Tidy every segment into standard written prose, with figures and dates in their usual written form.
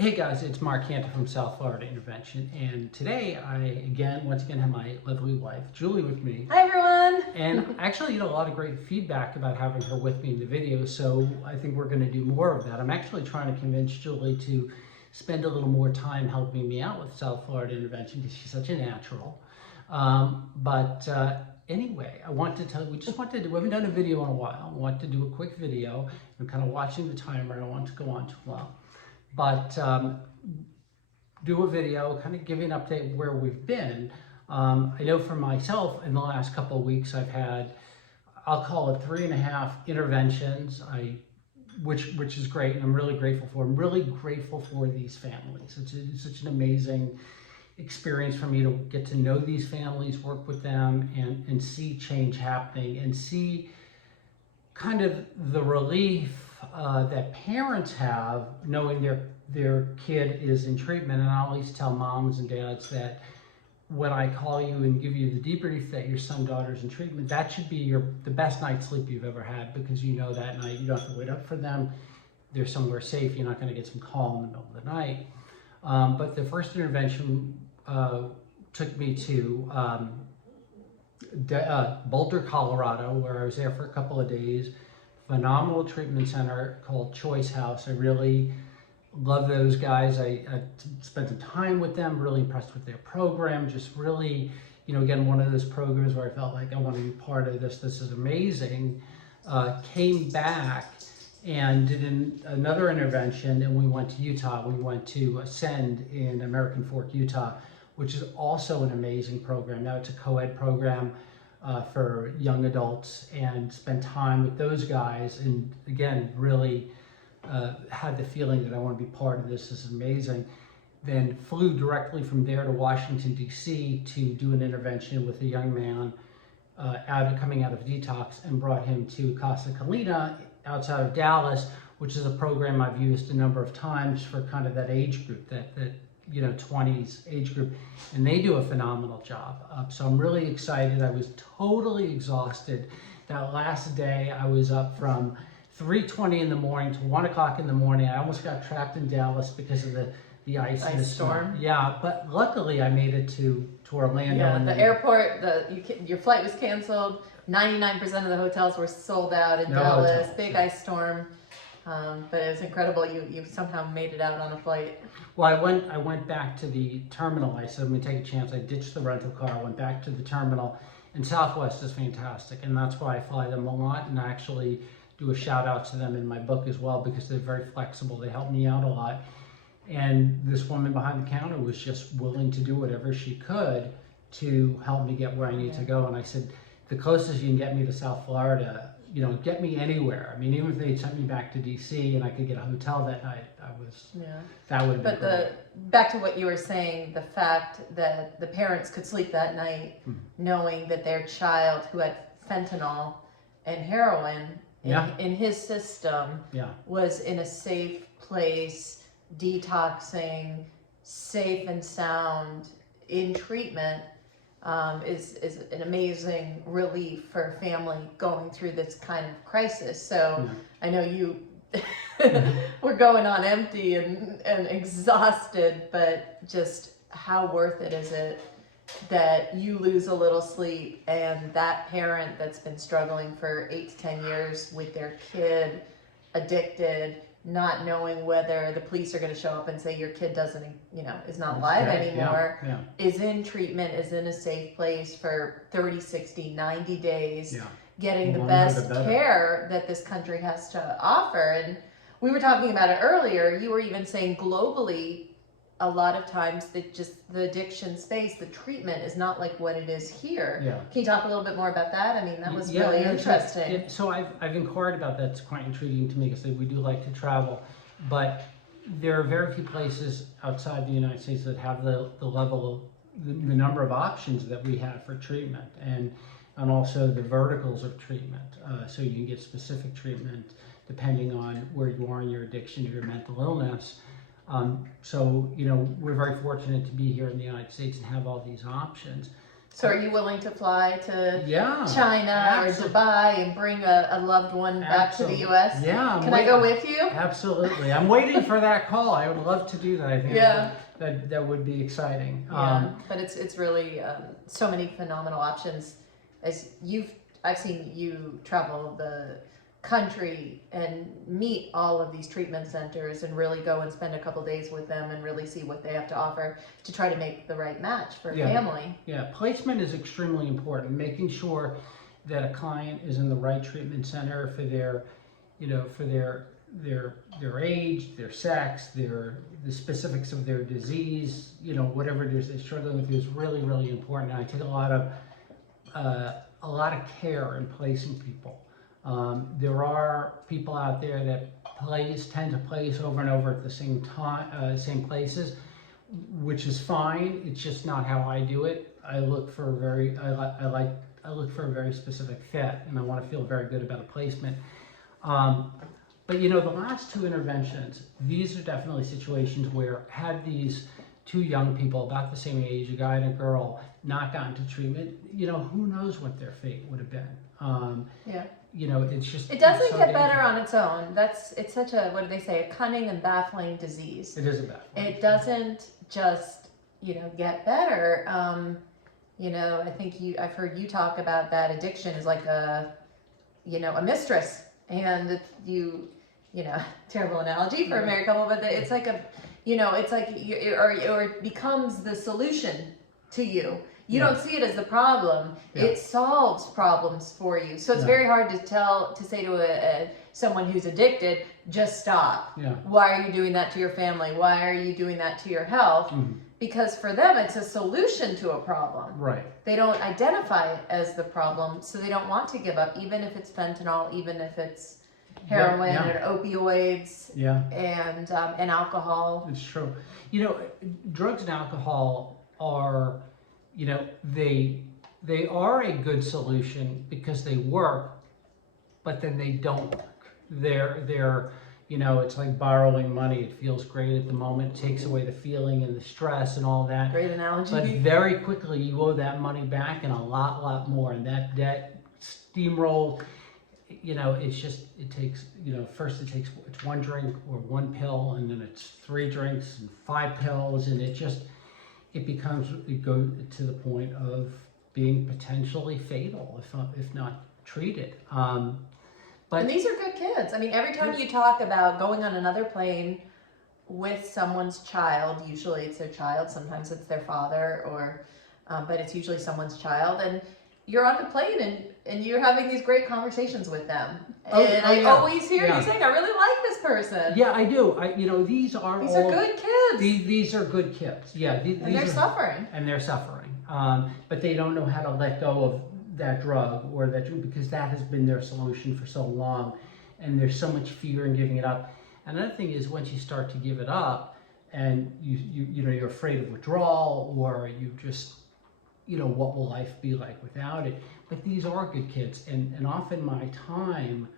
Hey guys, it's Mark Cantor from South Florida Intervention, and today I once again have my lovely wife Julie with me. Hi everyone! And I actually get a lot of great feedback about having her with me in the video, so I think we're going to do more of that. I'm actually trying to convince Julie to spend a little more time helping me out with South Florida Intervention because she's such a natural. Anyway, I want to tell you, we haven't done a video in a while. I want to do a quick video. I'm kind of watching the timer. I don't want to go on too long. But do a video, kind of give you an update where we've been. I know for myself, in the last couple of weeks, I've had, I'll call it 3.5 interventions, which is great, and I'm really grateful for. I'm really grateful for these families. It's such an amazing experience for me to get to know these families, work with them, and see change happening, and see kind of the relief that parents have knowing their kid is in treatment. And I always tell moms and dads that when I call you and give you the debrief that your son, daughter's in treatment, that should be the best night's sleep you've ever had, because you know that night you don't have to wait up for them. They're somewhere safe. You're not going to get some call in the middle of the night. But the first intervention took me to Boulder, Colorado, where I was there for a couple of days. Phenomenal treatment center called Choice House. I really love those guys. I spent some time with them, really impressed with their program. Just really, again, one of those programs where I felt like I want to be part of this. This is amazing. Came back and did another intervention, and we went to Utah. We went to Ascend in American Fork, Utah, which is also an amazing program. Now it's a co-ed program for young adults, and spent time with those guys, and again really had the feeling that I want to be part of this. This is amazing. Then flew directly from there to Washington, D.C. to do an intervention with a young man coming out of detox, and brought him to Casa Colina outside of Dallas, which is a program I've used a number of times for kind of that age group, that 20s age group, and they do a phenomenal job. So I'm really excited. I was totally exhausted. That last day I was up from 3:20 in the morning to 1 o'clock in the morning. I almost got trapped in Dallas because of the ice and the storm. Yeah, but luckily I made it to Orlando. Yeah, and the airport, your flight was canceled. 99% of the hotels were sold out in Dallas. Hotels, big yeah. ice storm. But it was incredible. You somehow made it out on a flight. Well, I went back to the terminal. I said, I'm going to take a chance. I ditched the rental car, went back to the terminal, and Southwest is fantastic, and that's why I fly them a lot, and I actually do a shout out to them in my book as well, because they're very flexible. They help me out a lot. And this woman behind the counter was just willing to do whatever she could to help me get where I need to go. And I said, the closest you can get me to South Florida, get me anywhere. I mean, even if they sent me back to DC and I could get a hotel that night, that would have been great. Back to what you were saying, the fact that the parents could sleep that night knowing that their child who had fentanyl and heroin in his system was in a safe place, detoxing, safe and sound, in treatment, is an amazing relief for a family going through this kind of crisis. So I know you we're going on empty and exhausted, but just how worth it is it that you lose a little sleep, and that parent that's been struggling for 8 to 10 years with their kid addicted, not knowing whether the police are going to show up and say your kid is not alive anymore, is in treatment, is in a safe place for 30, 60, 90 days, getting the best care that this country has to offer. And we were talking about it earlier. You were even saying globally, a lot of times that just the addiction space, the treatment is not like what it is here. Can you talk a little bit more about that? I mean, that was really interesting. So I've inquired about that. It's quite intriguing to me, because we do like to travel, but there are very few places outside the United States that have the level of the number of options that we have for treatment, and also the verticals of treatment. So you can get specific treatment depending on where you are in your addiction or your mental illness. So, we're very fortunate to be here in the United States and have all these options. So are you willing to fly to China absolutely. or Dubai and bring a loved one back to the U.S.? Yeah. Can I go with you? Absolutely. I'm waiting for that call. I would love to do that. I think that would be exciting. Yeah, but it's really so many phenomenal options. I've seen you travel the country and meet all of these treatment centers and really go and spend a couple days with them and really see what they have to offer to try to make the right match for a family. Yeah, placement is extremely important. Making sure that a client is in the right treatment center for their, for their age, their sex, the specifics of their disease, whatever it is they're struggling with is really, really important. And I take a lot of care in placing people. There are people out there that tend to place over and over at the same time, same places, which is fine. It's just not how I do it. I look for I look for a very specific fit, and I want to feel very good about a placement. But the last two interventions, these are definitely situations where had these two young people about the same age, a guy and a girl, not gotten to treatment, who knows what their fate would have been. It's just it doesn't get better on its own. It's such a, what do they say, a cunning and baffling disease. It is a baffling. It doesn't just get better. I think I've heard you talk about that addiction is like a mistress, and terrible analogy for a married couple, but it's like or it becomes the solution to you. You don't see it as the problem. It solves problems for you. So it's very hard to say to someone who's addicted, just stop. Why are you doing that to your family? Why are you doing that to your health? Because for them, it's a solution to a problem. Right. They don't identify it as the problem, so they don't want to give up, even if it's fentanyl, even if it's heroin or opioids and alcohol. It's true. Drugs and alcohol are, they are a good solution because they work, but then they don't work. They're it's like borrowing money. It feels great at the moment, it takes away the feeling and the stress and all that. Great analogy. But very quickly you owe that money back and a lot more, and that debt steamrolls. It takes, first it's one drink or one pill, and then it's 3 drinks and 5 pills, and it goes to the point of being potentially fatal if not treated. And these are good kids. I mean, every time you talk about going on another plane with someone's child, usually it's their child, sometimes it's their father, but it's usually someone's child, and you're on the plane and you're having these great conversations with them. I always hear you saying, I really like this person. Yeah, I do. These are good kids. These are good kids. Yeah. And they're suffering. And they're suffering. But they don't know how to let go of that drug or that drug because that has been their solution for so long. And there's so much fear in giving it up. Another thing is once you start to give it up and you're afraid of withdrawal, or you just what will life be like without it? But these are good kids, and often my time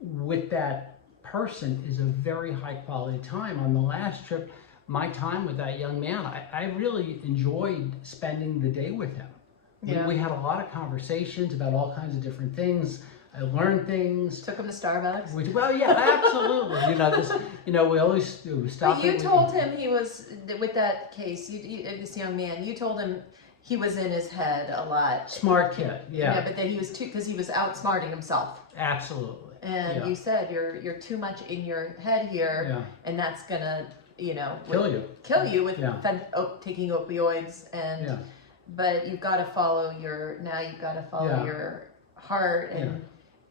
with that person is a very high quality time. On the last trip, my time with that young man, I really enjoyed spending the day with him. We had a lot of conversations about all kinds of different things. I learned things. Took him to Starbucks. Absolutely. We always stop. But you told him he was, with that case, this young man, you told him he was in his head a lot. Smart kid, yeah. But then he was because he was outsmarting himself. Absolutely. And you said you're too much in your head here, and that's gonna kill you with taking opioids and. But you've got to follow your heart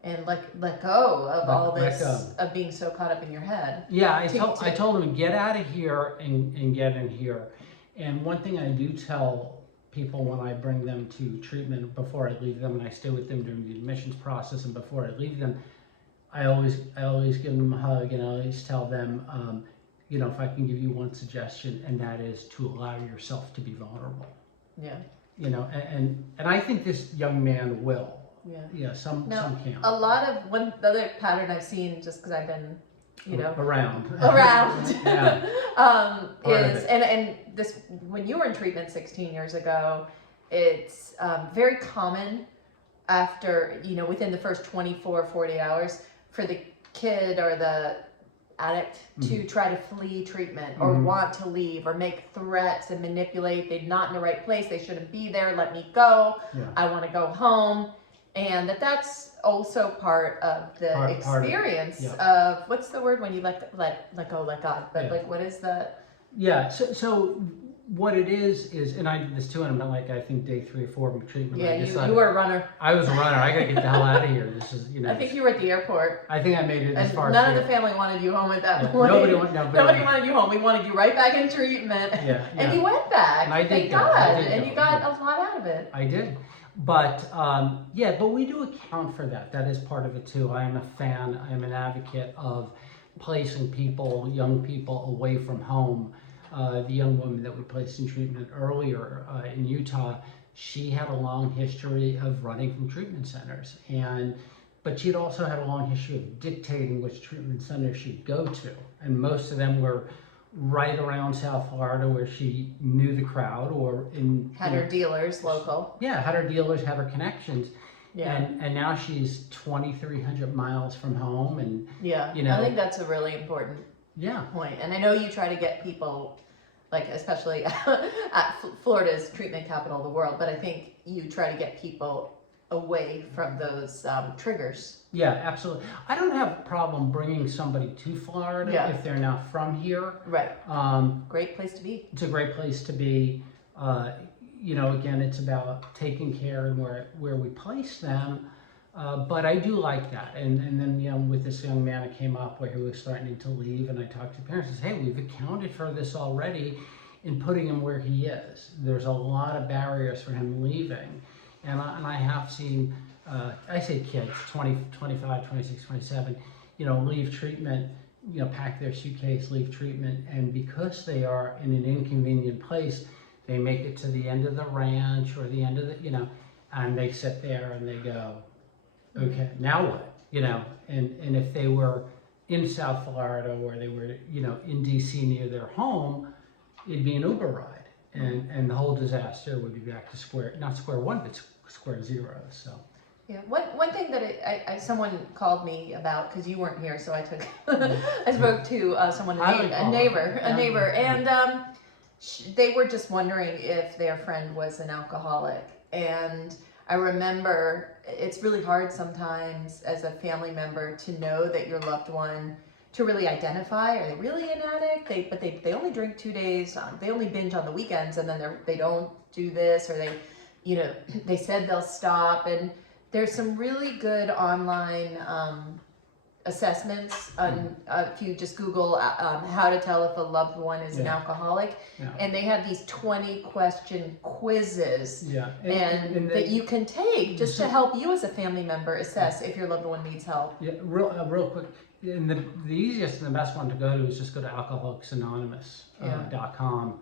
and let go of all this of being so caught up in your head. Yeah, I told him, get out of here and get in here. And one thing I do tell people when I bring them to treatment before I leave them, and I stay with them during the admissions process and before I leave them, I always give them a hug, and I always tell them, if I can give you one suggestion, and that is to allow yourself to be vulnerable. Yeah. And I think this young man will. Yeah. Yeah. Some can. A lot of the other pattern I've seen, just because I've been, around. Is and this when you were in treatment 16 years ago, it's very common after, within the first 24, 40 hours for the kid or the addict to try to flee treatment or want to leave or make threats and manipulate. They're not in the right place. They shouldn't be there. Let me go. Yeah. I want to go home. And that's also part of the experience of what's the word when you let go, let God. But like, what is that? Yeah. So what it is, and I did this too, and I'm like, I think day 3 or 4 of treatment. Yeah, you were a runner. I was a runner. I gotta get the hell out of here. This is, I think you were at the airport. I think I made it as far as none of the family wanted you home at that point. Nobody wanted you home. We wanted you right back in treatment. Yeah. And you went back. And I did. Thank God. And you got a lot out of it. I did. But but we do account for that. That is part of it too. I am a fan. I am an advocate of placing people, young people, away from home. The young woman that we placed in treatment earlier in Utah, she had a long history of running from treatment centers, but she'd also had a long history of dictating which treatment centers she'd go to, and most of them were right around South Florida, where she knew the crowd or had her dealers local. Yeah, had her dealers, had her connections. Yeah. And now she's 2,300 miles from home, and I think that's a really important point. And I know you try to get people, like especially at Florida's treatment capital of the world, but I think you try to get people away from those triggers. Yeah, absolutely. I don't have a problem bringing somebody to Florida if they're not from here. Right. Great place to be. It's a great place to be. Again, it's about taking care and where we place them. But I do like that. And then, with this young man that came up where he was threatening to leave, and I talked to parents and said, hey, we've accounted for this already in putting him where he is. There's a lot of barriers for him leaving. And I have seen, I say kids, 20, 25, 26, 27, leave treatment, pack their suitcase, leave treatment. And because they are in an inconvenient place, they make it to the end of the ranch or the end of the, and they sit there and they go, okay, now what? And if they were in South Florida or they were, in DC near their home, it'd be an Uber ride. And the whole disaster would be back to not square one, but square zero. So. Yeah, one thing that someone called me about, because you weren't here, so I took, I spoke to someone, a neighbor, and they were just wondering if their friend was an alcoholic. And I remember it's really hard sometimes as a family member to know that your loved one, to really identify, are they really an addict? They only drink 2 days, they only binge on the weekends, and then they don't do this, or they said they'll stop. And there's some really good online assessments on, if you just Google how to tell if a loved one is an alcoholic, and they have these 20 question quizzes and that you can take just to help you as a family member assess if your loved one needs help. Yeah, real quick, and the easiest and the best one to go to is just go to alcoholicsanonymous.com.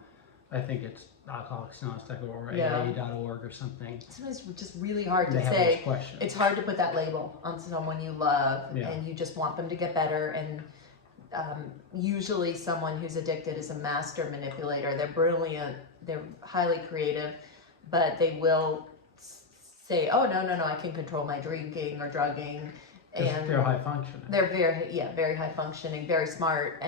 I think it's alcoholicsanonymous.org or AA.org or something. Sometimes it's just really hard to say. It's hard to put that label on someone you love, and you just want them to get better. And usually someone who's addicted is a master manipulator. They're brilliant, they're highly creative, but they will say, oh, no, I can control my drinking or drugging. And they're high functioning. They're very high functioning, very smart,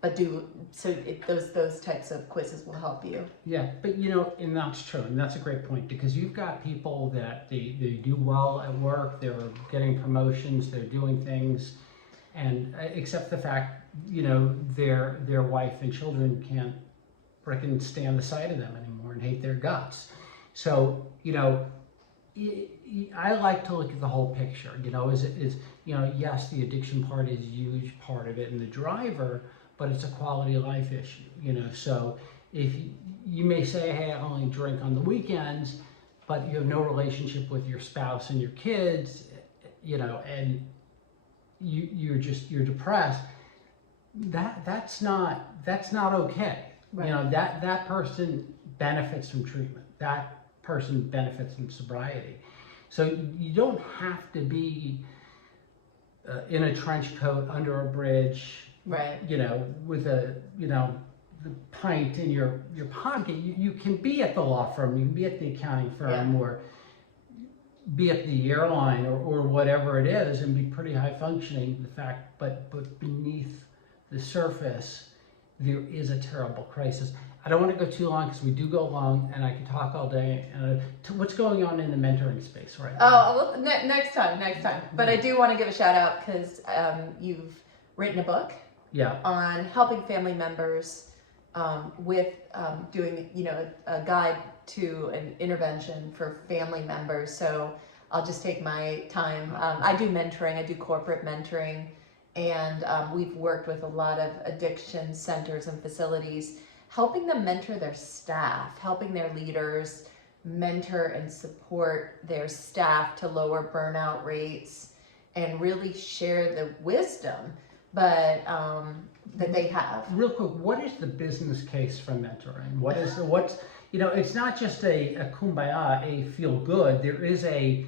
those types of quizzes will help you. Yeah, but and that's true, and that's a great point, because you've got people that they do well at work, they're getting promotions, they're doing things, and except the fact their wife and children can't frickin' stand the sight of them anymore and hate their guts. So I like to look at the whole picture. Yes, the addiction part is a huge part of it and the driver, but it's a quality of life issue. So if you may say, hey, I only drink on the weekends, but you have no relationship with your spouse and your kids, and you're depressed. That's not okay. Right. That person benefits from treatment. That person benefits from sobriety. So you don't have to be in a trench coat under a bridge, right? With a the pint in your pocket. You can be at the law firm, you can be at the accounting firm, or be at the airline or whatever it is, and be pretty high functioning. But beneath the surface, there is a terrible crisis. I don't want to go too long because we do go long, and I can talk all day. What's going on in the mentoring space right now? Oh, well, next time. But I do want to give a shout out because you've written a book on helping family members with doing, a guide to an intervention for family members. So I'll just take my time. I do mentoring, I do corporate mentoring, and we've worked with a lot of addiction centers and facilities, helping them mentor their staff, helping their leaders mentor and support their staff to lower burnout rates and really share the wisdom that they have. Real quick, what is the business case for mentoring? It's not just a kumbaya, a feel good. There is a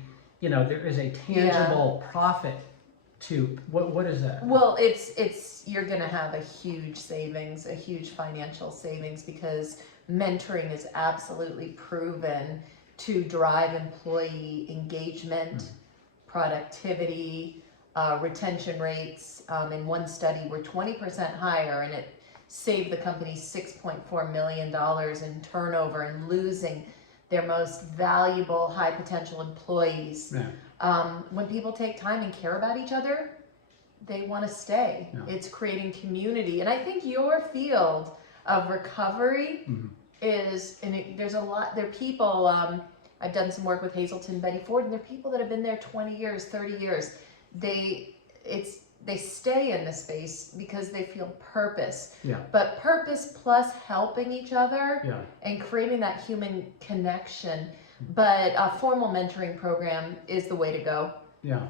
tangible profit to what is that? Well, it's you're going to have a huge savings, a huge financial savings, because mentoring is absolutely proven to drive employee engagement, productivity, retention rates. In one study were 20% higher, and it saved the company $6.4 million in turnover and losing their most valuable high potential employees. When people take time and care about each other, they want to stay. It's creating community. And I think your field of recovery is, there's a lot, there are people, I've done some work with Hazelton, Betty Ford, and there are people that have been there 20 years, 30 years. They stay in the space because they feel purpose. But purpose plus helping each other and creating that human connection. But a formal mentoring program is the way to go.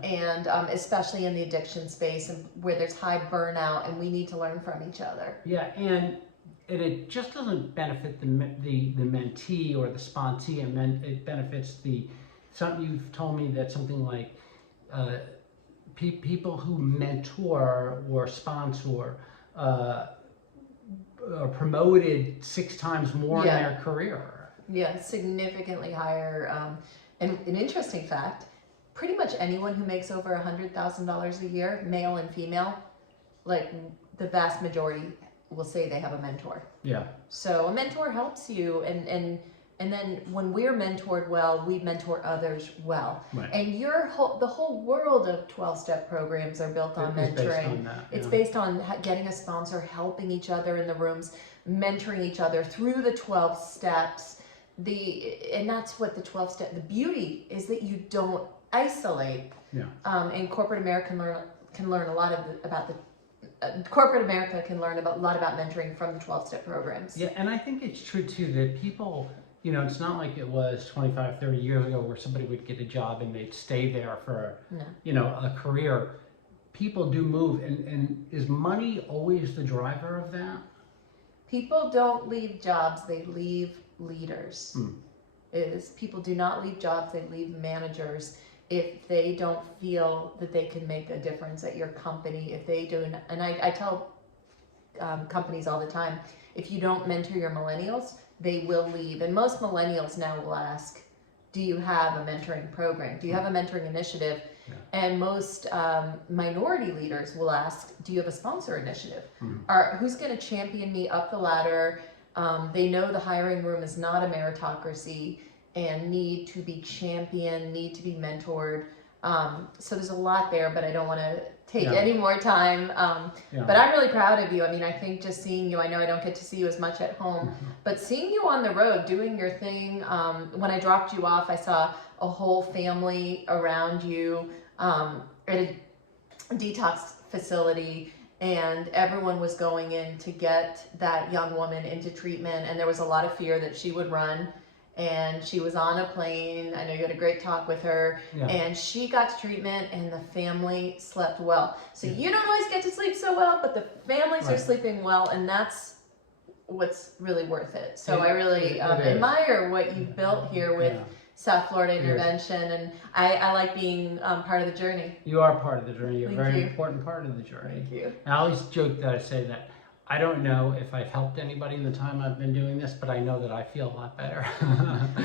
And especially in the addiction space, and where there's high burnout, and we need to learn from each other. And it just doesn't benefit the mentee or the sponsee. It benefits something you've told me that something like people who mentor or sponsor are promoted 6 times more in their career. Significantly higher. And an interesting fact, pretty much anyone who makes over $100,000 a year, male and female, like the vast majority will say they have a mentor. So a mentor helps you, and then when we're mentored well, we mentor others well. And the whole world of 12-step programs are built on mentoring. It's based on getting a sponsor, helping each other in the rooms, mentoring each other through the 12 steps. And that's what the 12-step, the beauty is that you don't isolate. And corporate America can learn a lot about corporate America can learn a lot about mentoring from the 12-step programs. And I think it's true too that people, it's not like it was 25, 30 years ago where somebody would get a job and they'd stay there for, a career. People do move, and is money always the driver of that? People don't leave jobs, they leave leaders. People do not leave jobs, they leave managers if they don't feel that they can make a difference at your company. If they do, and I tell companies all the time, if you don't mentor your millennials, they will leave. And most millennials now will ask, do you have a mentoring program? Do you have a mentoring initiative? And most minority leaders will ask, do you have a sponsor initiative? Who's going to champion me up the ladder? They know the hiring room is not a meritocracy and need to be championed, need to be mentored. So there's a lot there, but I don't want to take any more time. But I'm really proud of you. I mean, I think just seeing you, I know I don't get to see you as much at home, but seeing you on the road doing your thing. When I dropped you off, I saw a whole family around you at a detox facility, and everyone was going in to get that young woman into treatment, and there was a lot of fear that she would run. And she was on a plane. I know you had a great talk with her. And she got to treatment, and the family slept well. So you don't always get to sleep so well, but the families are sleeping well, and that's what's really worth it. So I really admire what you've built here with South Florida Intervention, and I like being part of the journey. You are part of the journey. You're a very important part of the journey. Thank you. I always joke that I say that I don't know if I've helped anybody in the time I've been doing this, but I know that I feel a lot better.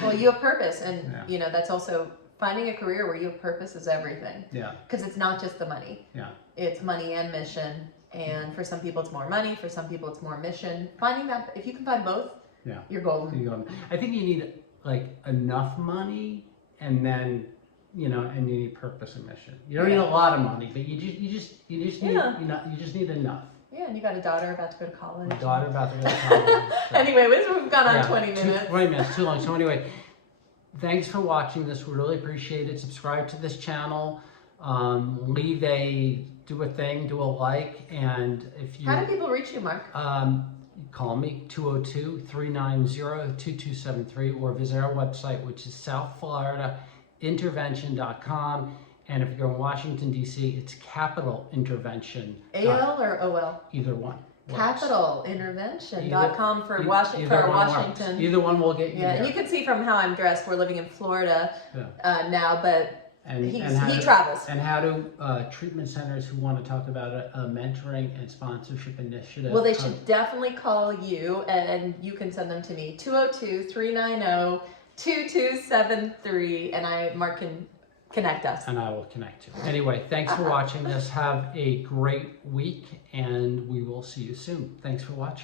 Well, you have purpose, and Yeah. you know that's also finding a career where you have purpose is everything. Yeah. Because it's not just the money. Yeah. It's money and mission, and for some people it's more money, for some people it's more mission. Finding that, if you can find both, Yeah. you're golden. I think you need like enough money, and then and you need purpose and mission. You don't need a lot of money, but you just need you just need enough. Yeah, and you got a daughter about to go to college. My daughter about to go to college. So. Anyway, we've gone on 20 minutes. 20 minutes, too long. So anyway, thanks for watching this. We really appreciate it. Subscribe to this channel. Do a thing, do a like, and if you... How do people reach you, Mark? Call me, 202-390-2273, or visit our website, which is southfloridaintervention.com. And if you're in Washington, D.C., it's Capital Intervention. AL or OL? Either one. Capitalintervention.com for Washington. Either one will get you there. And you can see from how I'm dressed, we're living in Florida now, but he travels. And how do treatment centers who want to talk about a mentoring and sponsorship initiative? Well, they should definitely call you, and you can send them to me, 202-390-2273, and Mark can connect us. And I will connect you. Anyway, thanks for watching this. Have a great week, and we will see you soon. Thanks for watching.